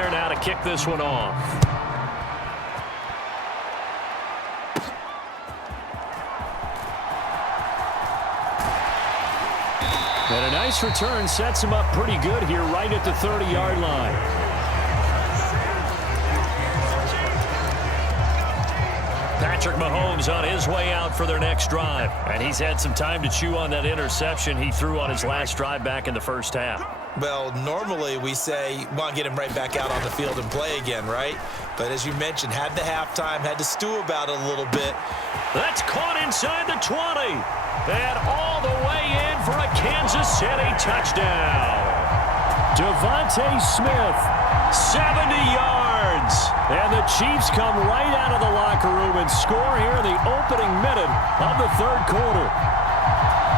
there now to kick this one off. And a nice return sets him up pretty good here right at the 30-yard line. Patrick Mahomes on his way out for their next drive. And he's had some time to chew on that interception he threw on his last drive back in the first half. Well, normally we say, want to get him right back out on the field and play again, right? But as you mentioned, had the halftime, had to stew about it a little bit. That's caught inside the 20. And all the way in for a Kansas City touchdown. Devontae Smith, 70 yards. And the Chiefs come right out of the locker room and score here in the opening minute of the third quarter.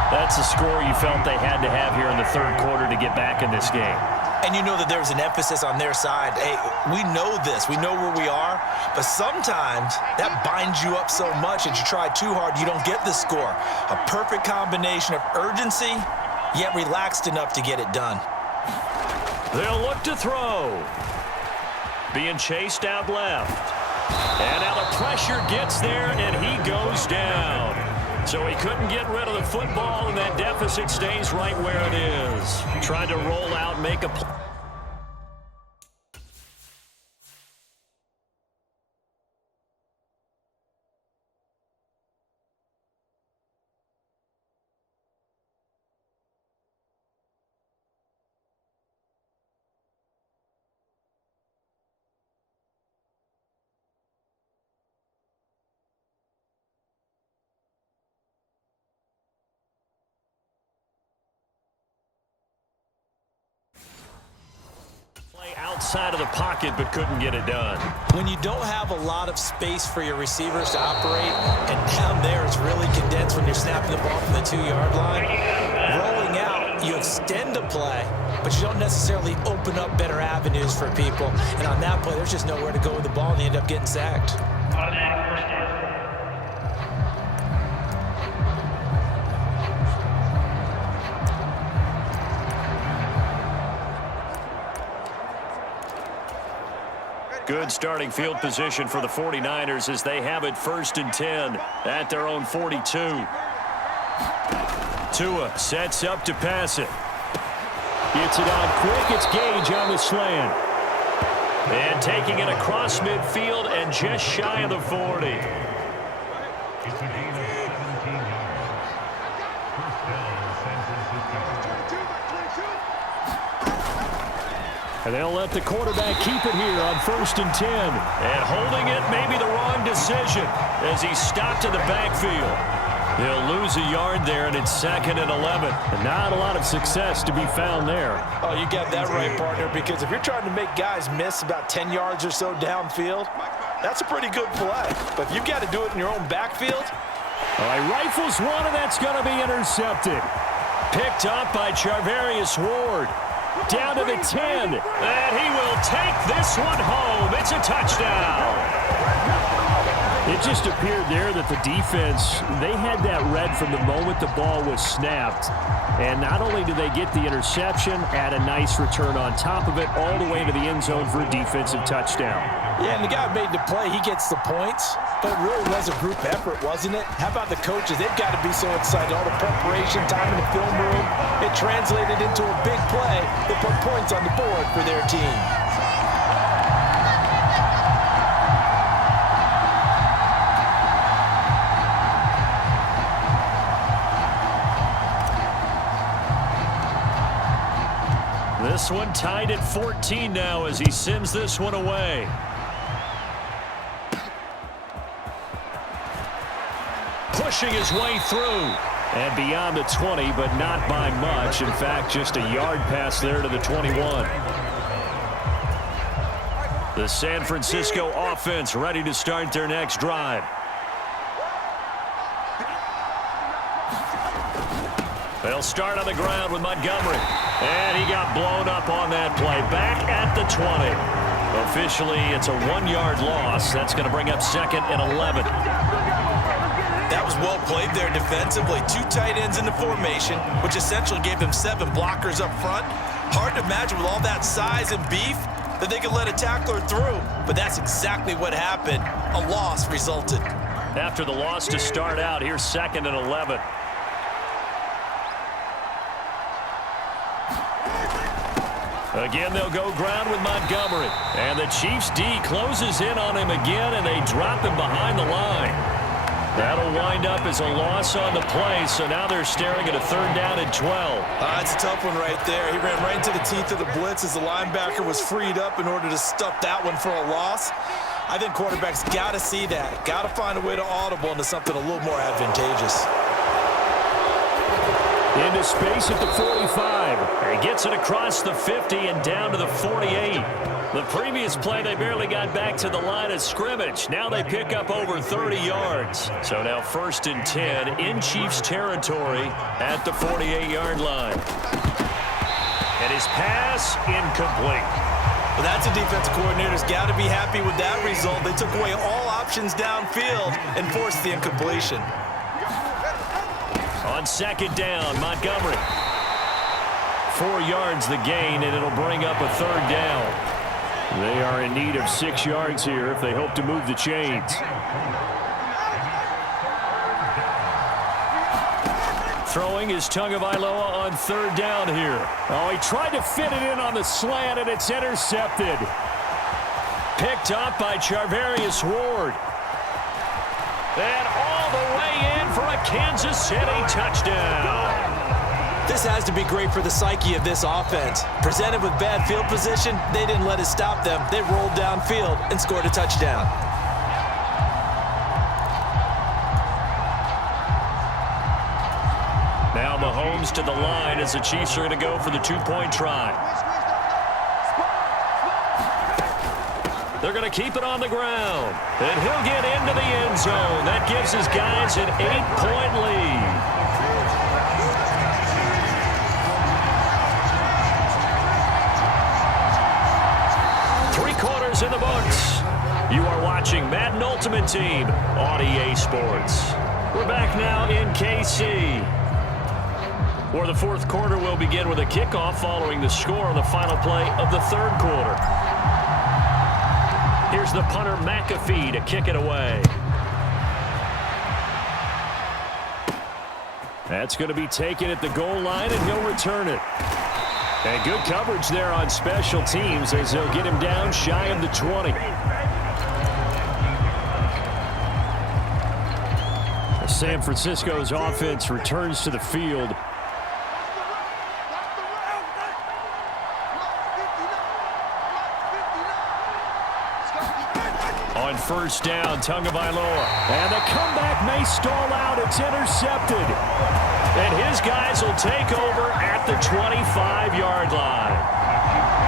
That's a score you felt they had to have here in the third quarter to get back in this game. And you know that there's an emphasis on their side. Hey, we know this. We know where we are. But sometimes that binds you up so much that you try too hard, you don't get the score. A perfect combination of urgency, yet relaxed enough to get it done. They'll look to throw. Being chased out left. And now the pressure gets there, and he goes down. So he couldn't get rid of the football, and that deficit stays right where it is. Tried to roll out, make a play. Outside of the pocket, but couldn't get it done. When you don't have a lot of space for your receivers to operate, and down there it's really condensed when you're snapping the ball from the 2-yard line, rolling out, you extend a play, but you don't necessarily open up better avenues for people. And on that play, there's just nowhere to go with the ball, and you end up getting sacked. Good starting field position for the 49ers as they have it 1st and 10 at their own 42. Tua sets up to pass it. Gets it out quick. It's Gage on the slant. And taking it across midfield and just shy of the 40. And they'll let the quarterback keep it here on 1st and 10. And holding it may be the wrong decision as he's stopped in the backfield. He'll lose a yard there, and it's 2nd and 11. And not a lot of success to be found there. Oh, you got that right, partner, because if you're trying to make guys miss about 10 yards or so downfield, that's a pretty good play. But if you've got to do it in your own backfield. All right, rifles one, and that's going to be intercepted. Picked up by Charvarius Ward. Down to the 10, and he will take this one home. It's a touchdown. It just appeared there that the defense, they had that read from the moment the ball was snapped. And not only did they get the interception, add a nice return on top of it, all the way into the end zone for a defensive touchdown. Yeah, and the guy made the play. He gets the points. But it really was a group effort, wasn't it? How about the coaches? They've got to be so excited. All the preparation, time in the film room. It translated into a big play that put points on the board for their team. This one tied at 14 now as he sends this one away. Pushing his way through. And beyond the 20, but not by much. In fact, just a yard pass there to the 21. The San Francisco offense ready to start their next drive. They'll start on the ground with Montgomery. And he got blown up on that play. Back at the 20. Officially, it's a 1-yard loss. That's going to bring up 2nd and 11. That was well played there defensively. 2 tight ends in the formation, which essentially gave them 7 blockers up front. Hard to imagine with all that size and beef, that they could let a tackler through, but that's exactly what happened. A loss resulted. After the loss to start out, here's 2nd and 11. Again, they'll go ground with Montgomery. And the Chiefs D closes in on him again, and they drop him behind the line. That'll wind up as a loss on the play, so now they're staring at a 3rd down and 12. That's a tough one right there. He ran right into the teeth of the blitz as the linebacker was freed up in order to stuff that one for a loss. I think quarterbacks got to see that. Got to find a way to audible into something a little more advantageous. Into space at the 45. He gets it across the 50 and down to the 48. The previous play, they barely got back to the line of scrimmage. Now they pick up over 30 yards. So now 1st and 10 in Chiefs territory at the 48-yard line. And his pass incomplete. Well, that's a defensive coordinator's got to be happy with that result. They took away all options downfield and forced the incompletion. On 2nd down, Montgomery. 4 yards the gain, and it'll bring up a 3rd down. They are in need of 6 yards here if they hope to move the chains. Throwing is Tagovailoa on 3rd down here. Oh, he tried to fit it in on the slant, and it's intercepted. Picked up by Charvarius Ward. And all the way in for a Kansas City touchdown. This has to be great for the psyche of this offense. Presented with bad field position, they didn't let it stop them. They rolled downfield and scored a touchdown. Now Mahomes to the line as the Chiefs are going to go for the 2-point try. They're going to keep it on the ground. And he'll get into the end zone. That gives his guys an 8-point lead. In the books. You are watching Madden Ultimate Team on EA Sports. We're back now in KC, where the 4th quarter will begin with a kickoff following the score on the final play of the 3rd quarter. Here's the punter McAfee to kick it away. That's going to be taken at the goal line, and he'll return it. And good coverage there on special teams as they'll get him down shy of the 20. San Francisco's offense returns to the field. On 1st down, Tagovailoa. And the comeback may stall out. It's intercepted. And his guys will take over at the 25-yard line.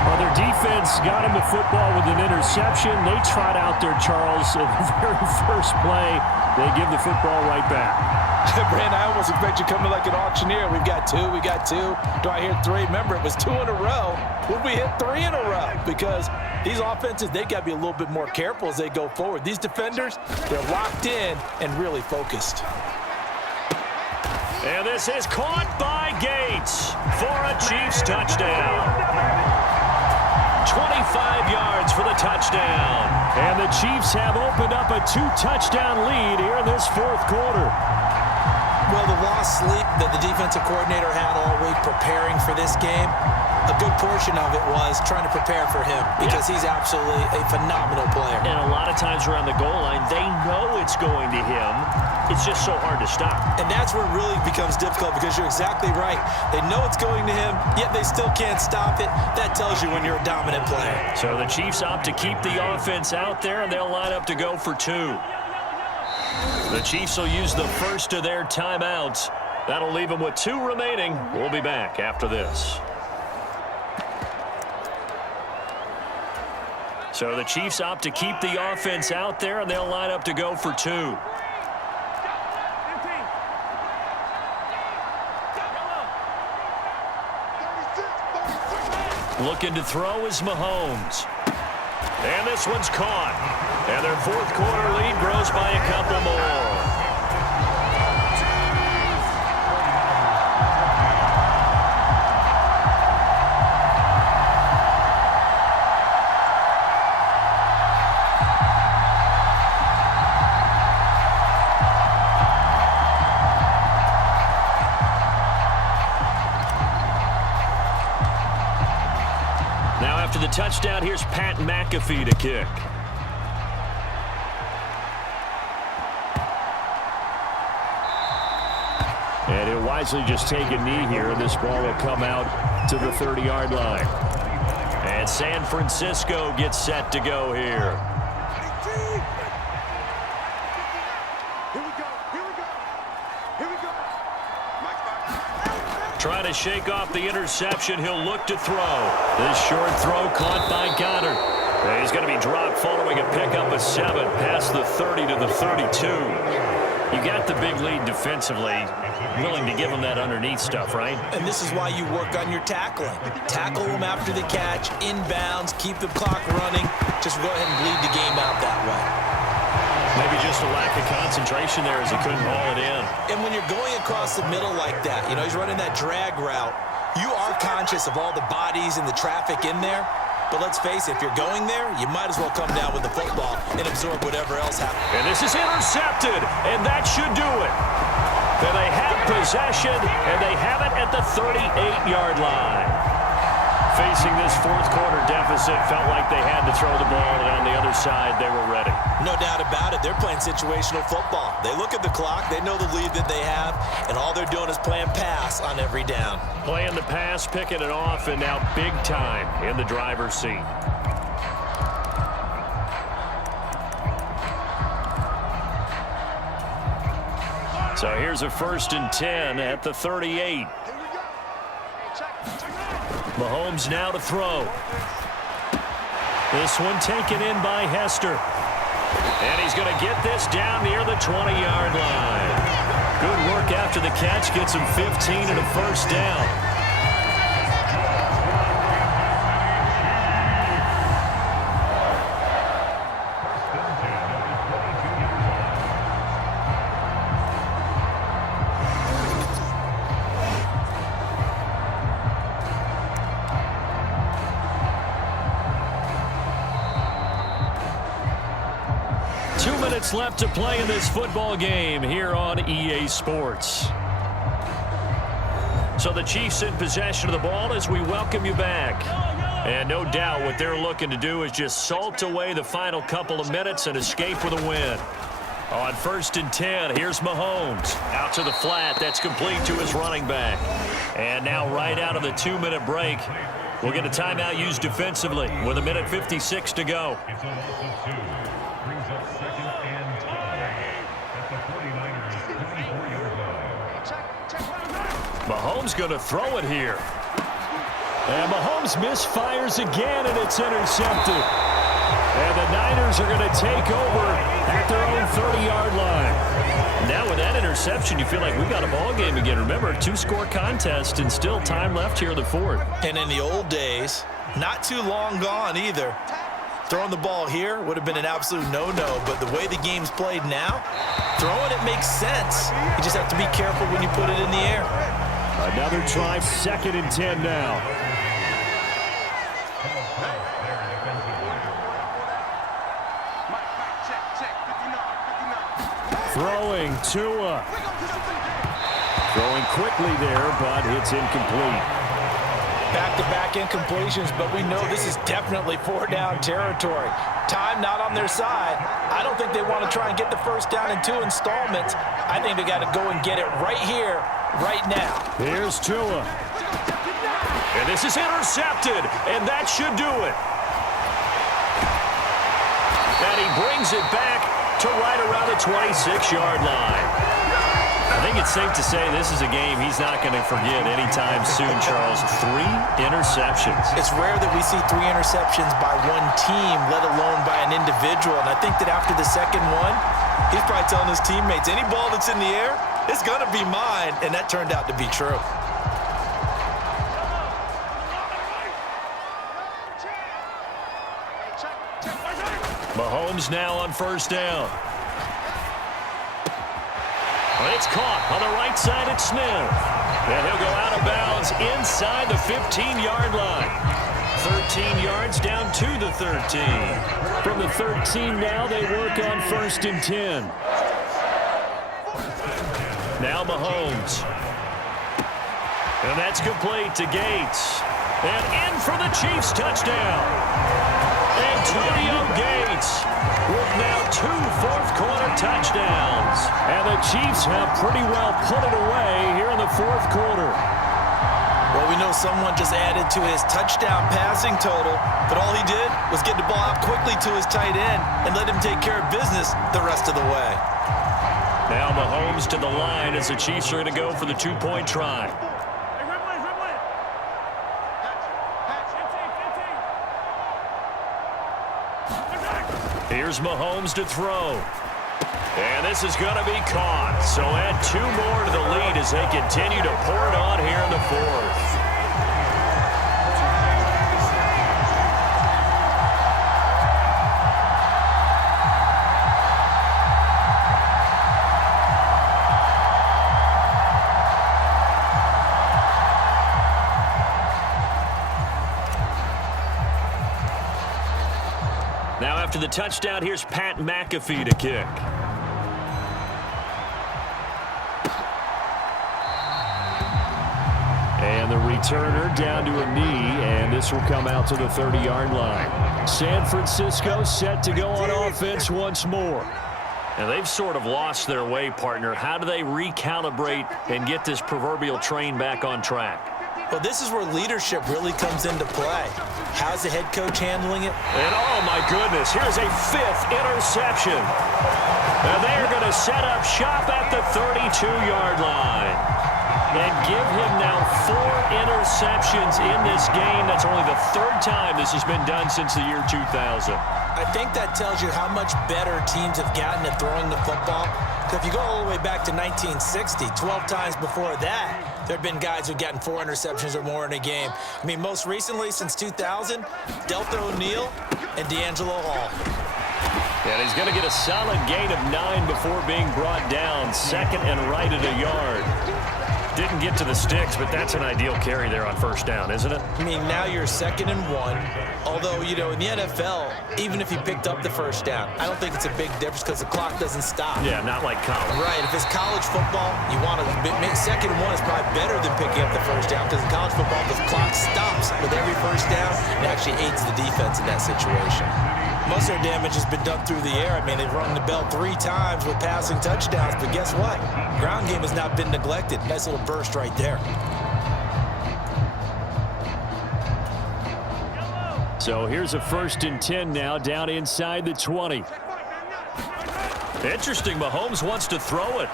Well, their defense got him the football with an interception. They trot out there, Charles, in the very first play. They give the football right back. Brand, I almost expect you coming like an auctioneer. We've got 2, we got 2. Do I hear 3? Remember, it was 2 in a row. Would we hit 3 in a row? Because these offenses, they got to be a little bit more careful as they go forward. These defenders, they're locked in and really focused. And this is caught by Gates for a Chiefs touchdown. 25 yards for the touchdown. And the Chiefs have opened up a 2-touchdown lead here in this 4th quarter. Well, the lost sleep that the defensive coordinator had all week preparing for this game, a good portion of it was trying to prepare for him because he's absolutely a phenomenal player. And a lot of times around the goal line, they know it's going to him. It's just so hard to stop. And that's where it really becomes difficult because you're exactly right. They know it's going to him, yet they still can't stop it. That tells you when you're a dominant player. So the Chiefs opt to keep the offense out there, and they'll line up to go for 2. The Chiefs will use the first of their timeouts. That'll leave them with 2 remaining. We'll be back after this. So the Chiefs opt to keep the offense out there, and they'll line up to go for 2. Looking to throw is Mahomes. And this one's caught. And their 4th quarter lead grows by a couple more. touchdown. Here's Pat McAfee to kick. And he'll wisely just take a knee here, and this ball will come out to the 30-yard line. And San Francisco gets set to go here. Trying to shake off the interception. He'll look to throw. This short throw caught by Goddard. And he's going to be dropped following a pickup of 7 past the 30 to the 32. You got the big lead defensively, willing to give them that underneath stuff, right? And this is why you work on your tackling. Tackle them after the catch, inbounds, keep the clock running. Just go ahead and bleed the game out that way. Maybe just a lack of concentration there as he couldn't haul it in. And when you're going across the middle like that, you know, he's running that drag route, you are conscious of all the bodies and the traffic in there. But let's face it, if you're going there, you might as well come down with the football and absorb whatever else happens. And this is intercepted, and that should do it. Then they have possession, and they have it at the 38-yard line. Facing this fourth quarter deficit, felt like they had to throw the ball, and on the other side, they were ready. No doubt about it. They're playing situational football. They look at the clock, they know the lead that they have, and all they're doing is playing pass on every down. Playing the pass, picking it off, and now big time in the driver's seat. So here's a 1st and 10 at the 38. Mahomes now to throw. This one taken in by Hester. And he's going to get this down near the 20-yard line. Good work after the catch. Gets him 15 and a 1st down. 2 minutes left to play in this football game here on EA Sports. So the Chiefs in possession of the ball as we welcome you back. And no doubt what they're looking to do is just salt away the final couple of minutes and escape with a win. On 1st and 10, here's Mahomes. Out to the flat. That's complete to his running back. And now right out of the 2-minute break, we'll get a timeout used defensively with 1:56 to go. Mahomes going to throw it here. And Mahomes misfires again, and it's intercepted. And the Niners are going to take over at their own 30-yard line. Now with that interception, you feel like we got a ball game again. Remember, 2-score contest and still time left here in the fourth. And in the old days, not too long gone either, throwing the ball here would have been an absolute no-no. But the way the game's played now, throwing it makes sense. You just have to be careful when you put it in the air. Another try, 2nd and 10 now. Throwing Tua. Throwing quickly there, but it's incomplete. Back-to-back incompletions, but we know this is definitely 4-down territory. Time not on their side. I don't think they want to try and get the first down in 2 installments. I think they got to go and get it right here, right now. Here's Tua. And this is intercepted, and that should do it. And he brings it back to right around the 26-yard line. I think it's safe to say this is a game he's not going to forget anytime soon, Charles. 3 interceptions. It's rare that we see 3 interceptions by one team, let alone by an individual. And I think that after the second one, he's probably telling his teammates, any ball that's in the air, it's going to be mine. And that turned out to be true. Mahomes now on 1st down. But it's caught on the right side at Smith. And he'll go out of bounds inside the 15-yard line. 13 yards down to the 13. From the 13 now, they work on 1st and 10. Now Mahomes. And that's complete to Gates. And in for the Chiefs touchdown. Antonio Gates with now 2 fourth-quarter touchdowns. And the Chiefs have pretty well put it away here in the fourth quarter. Well, we know someone just added to his touchdown passing total, but all he did was get the ball out quickly to his tight end and let him take care of business the rest of the way. Now Mahomes to the line as the Chiefs are going to go for the 2-point try. Here's Mahomes to throw. And this is going to be caught. So add 2 more to the lead as they continue to pour it on here in the fourth. Now after the touchdown, here's Pat McAfee to kick. And the returner down to a knee, and this will come out to the 30-yard line. San Francisco set to go on offense once more. And they've sort of lost their way, partner. How do they recalibrate and get this proverbial train back on track? Well, this is where leadership really comes into play. How's the head coach handling it? And oh my goodness, here's a 5th interception. And they're going to set up shop at the 32-yard line. And give him now 4 interceptions in this game. That's only the 3rd time this has been done since the year 2000. I think that tells you how much better teams have gotten at throwing the football. Because if you go all the way back to 1960, 12 times before that, there have been guys who've gotten 4 interceptions or more in a game. I mean, most recently, since 2000, Delta O'Neal and D'Angelo Hall. And he's going to get a solid gain of 9 before being brought down. 2nd and right at a yard. Didn't get to the sticks, but that's an ideal carry there on 1st down, isn't it? I mean, now you're 2nd and 1. Although, you know, in the NFL, even if you picked up the 1st down, I don't think it's a big difference because the clock doesn't stop. Yeah, not like college. Right. If it's college football, you want to make 2nd and 1 is probably better than picking up the 1st down because in college football, the clock stops with every 1st down. It actually aids the defense in that situation. Most of their damage has been done through the air. I mean, they've rung the bell 3 times with passing touchdowns, but guess what? Ground game has not been neglected. Nice little burst right there. So here's a 1st and 10 now down inside the 20. Interesting, Mahomes wants to throw it.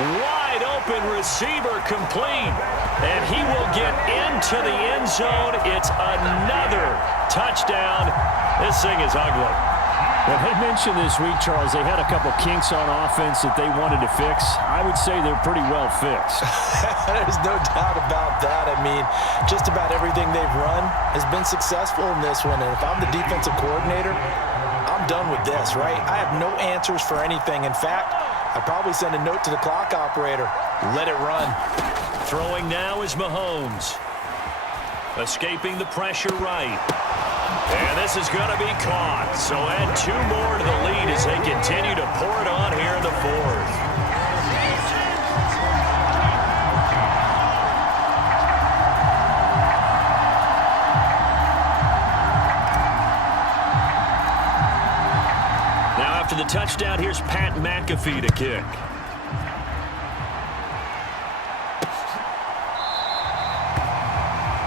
Wide open receiver complete. And he will get into the end zone. It's another touchdown. This thing is ugly. Well, they mentioned this week, Charles, they had a couple kinks on offense that they wanted to fix. I would say they're pretty well fixed. There's no doubt about that. I mean, just about everything they've run has been successful in this one. And if I'm the defensive coordinator, I'm done with this, right? I have no answers for anything. In fact, I'd probably send a note to the clock operator. Let it run. Throwing now is Mahomes. Escaping the pressure right. And this is going to be caught. So add 2 more to the lead as they continue to pour it on here in the fourth. Now after the touchdown, here's Pat McAfee to kick.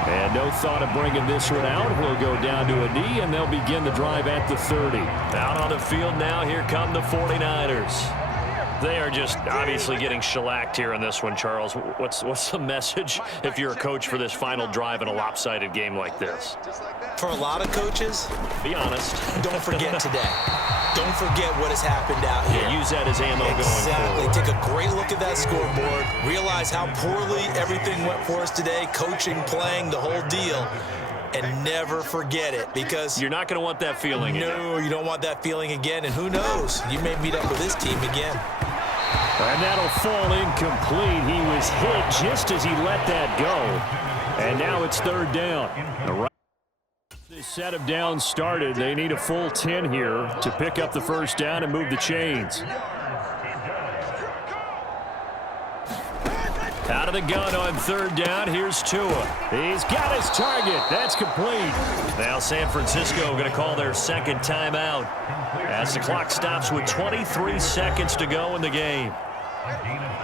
And no thought of bringing this one out. He'll go down to a knee, and they'll begin the drive at the 30. Out on the field now, here come the 49ers. They are just obviously getting shellacked here in this one, Charles. What's the message if you're a coach for this final drive in a lopsided game like this? For a lot of coaches, be honest. Don't forget today. Don't forget what has happened out here. Yeah, use that as ammo going forward. Exactly. Take a great look at that scoreboard. Realize how poorly everything went for us today. Coaching, playing, the whole deal. And never forget it, because you're not going to want that feeling again. No, you don't want that feeling again. And who knows? You may meet up with this team again. And that'll fall incomplete. He was hit just as he let that go. And now it's 3rd down. This set of downs started. They need a full 10 here to pick up the 1st down and move the chains. Out of the gun on third down. Here's Tua. He's got his target. That's complete. Now San Francisco going to call their second timeout as the clock stops with 23 seconds to go in the game.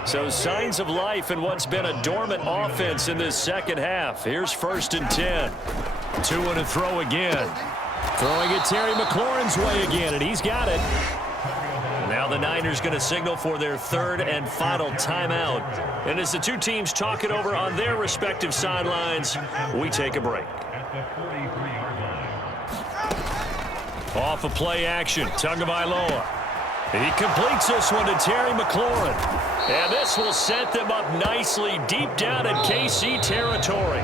So signs of life in what's been a dormant offense in this second half. Here's 1st and 10. Tua to throw again. Throwing it Terry McLaurin's way again, and he's got it. Now the Niners going to signal for their third and final timeout. And as the two teams talk it over on their respective sidelines, we take a break. Off of play action, Tagovailoa. He completes this one to Terry McLaurin. And this will set them up nicely deep down in KC territory.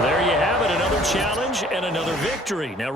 There you have it, another challenge and another victory. Now